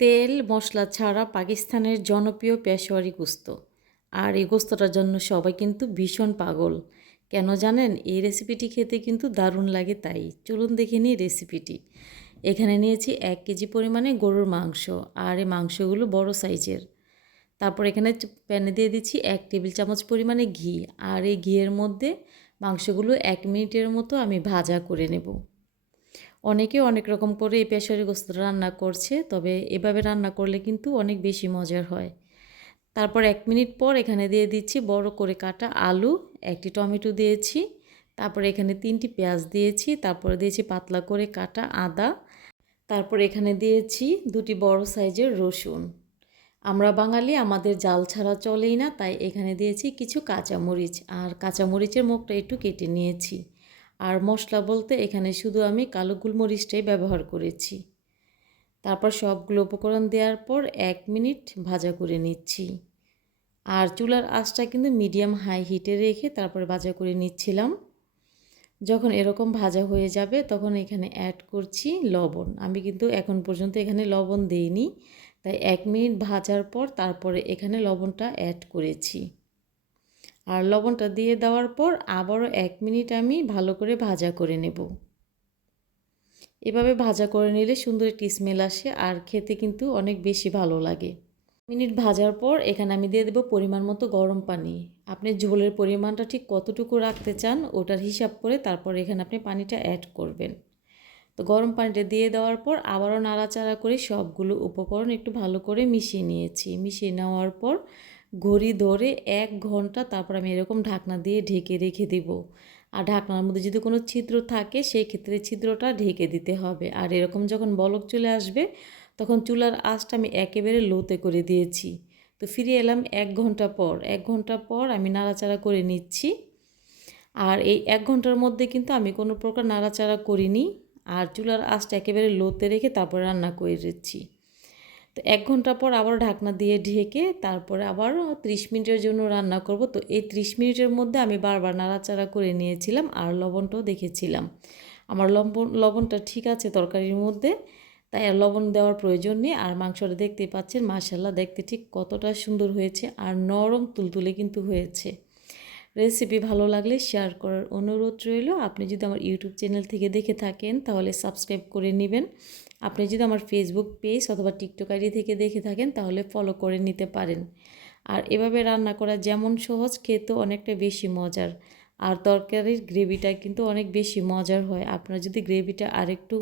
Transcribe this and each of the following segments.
তেল, মশলা ছাড়া পাকিস্তানের জনপ্রিয় পেশোয়ারি গোস্ত। আর এই গোস্তটার জন্য সবাই কিন্তু ভীষণ পাগল। কেন জানেন? এই রেসিপিটি খেতে কিন্তু দারুণ লাগে তাই। চলুন দেখে নিই রেসিপিটি। এখানে নিয়েছি এক কেজি পরিমাণে গরুর মাংস। আর এই মাংসগুলো বড় সাইজের। তারপর এখানে প্যানে দিয়ে দিচ্ছি এক টেবিল চামচ পরিমাণে ঘি। আর এই ঘিয়ের মধ্যে মাংসগুলো এক মিনিটের মতো আমি ভাজা করে নেব। অনেকে অনেক রকম করে এই পেশারি গোস্ত রান্না করছে, তবে এভাবে রান্না করলে কিন্তু অনেক বেশি মজার হয়। তারপর এক মিনিট পর এখানে দিয়ে দিচ্ছি বড় করে কাটা আলু, একটি টমেটো দিয়েছি, তারপর এখানে তিনটি পেঁয়াজ দিয়েছি, তারপরে দিয়েছি পাতলা করে কাটা আদা, তারপর এখানে দিয়েছি দুটি বড় সাইজের রসুন। আমরা বাঙালি, আমাদের জাল ছাড়া চলেই না, তাই এখানে দিয়েছি কিছু কাঁচামরিচ, আর কাঁচামরিচের মুখটা একটু কেটে নিয়েছি। আর মশলা বলতে এখানে শুধু আমি কালো গোলমরিচটাই ব্যবহার করেছি। তারপর সবগুলো উপকরণ দেওয়ার পর এক মিনিট ভাজা করে নিচ্ছি। আর চুলার আঁচটা কিন্তু মিডিয়াম হাই হিটে রেখে তারপরে ভাজা করে নিচ্ছিলাম। যখন এরকম ভাজা হয়ে যাবে তখন এখানে অ্যাড করছি লবণ। আমি কিন্তু এখন পর্যন্ত এখানে লবণ দেইনি। তাই এক মিনিট ভাজার পর তারপরে এখানে লবণটা অ্যাড করেছি। আর লবণটা দিয়ে দেওয়ার পর আবারও এক মিনিট আমি ভালো করে ভাজা করে নেব। এভাবে ভাজা করে নিলে সুন্দর একটি স্মেল আসে আর খেতে কিন্তু অনেক বেশি ভালো লাগে। মিনিট ভাজার পর এখানে আমি দিয়ে দেবো পরিমাণ মতো গরম পানি। আপনি ঝোলের পরিমাণটা ঠিক কতটুকু রাখতে চান ওটার হিসাব করে তারপর এখানে আপনি পানিটা অ্যাড করবেন। তো গরম পানিটা দিয়ে দেওয়ার পর আবারও নাড়াচাড়া করে সবগুলো উপকরণ একটু ভালো করে মিশিয়ে নিয়েছি। মিশিয়ে নেওয়ার পর ঘড়ি ধরে এক ঘণ্টা তারপর আমি এরকম ঢাকনা দিয়ে ঢেকে রেখে দিব। আর ঢাকনার মধ্যে যদি কোনো ছিদ্র থাকে, সেই ক্ষেত্রে ছিদ্রটা ঢেকে দিতে হবে। আর এরকম যখন বলক চলে আসবে, তখন চুলার আঁচটা আমি একেবারে লোতে করে দিয়েছি। তো ফিরে এলাম এক ঘণ্টা পর। এক ঘণ্টা পর আমি নাড়াচাড়া করে নিচ্ছি। আর এই এক ঘণ্টার মধ্যে কিন্তু আমি কোনো প্রকার নাড়াচাড়া করিনি। আর চুলার আঁচটা একেবারে লোতে রেখে তারপরে রান্না করে দিচ্ছি। তো এক ঘণ্টা পর আবার ঢাকনা দিয়ে ঢেকে তারপরে আবার ত্রিশ মিনিটের জন্য রান্না করব। তো এই ত্রিশ মিনিটের মধ্যে আমি বারবার নাড়াচাড়া করে নিয়েছিলাম আর লবণটাও দেখেছিলাম। আমার লবণ লবণটা ঠিক আছে তরকারির মধ্যে, তাই আর লবণ দেওয়ার প্রয়োজন নেই। আর মাংসটা দেখতে পাচ্ছেন মাশাল্লাহ দেখতে ঠিক কতটা সুন্দর হয়েছে। আর নরম তুলতুলে কিন্তু হয়েছে। রেসিপি ভালো লাগলে শেয়ার করার অনুরোধ রইল। আপনি যদি আমার ইউটিউব চ্যানেল থেকে দেখে থাকেন, তাহলে সাবস্ক্রাইব করে নেবেন। আপনি যদি আমার ফেসবুক পেজ অথবা টিকটক আইডি থেকে দেখে থাকেন, তাহলে ফলো করে নিতে পারেন। আর এভাবে রান্না করা যেমন সহজ, খেতেও অনেকটা বেশি মজার। আর তরকারির গ্রেভিটা কিন্তু অনেক বেশি মজার হয়। আপনারা যদি গ্রেভিটা আরেকটু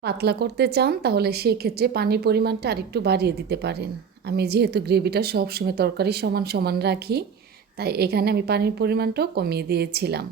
পাতলা করতে চান, তাহলে সেই ক্ষেত্রে পানির পরিমাণটা আরেকটু বাড়িয়ে দিতে পারেন। আমি যেহেতু গ্রেভিটা সবসময় তরকারি সমান সমান রাখি তাই এখানে আমি পানির পরিমাণটাও কমিয়ে দিয়েছিলাম।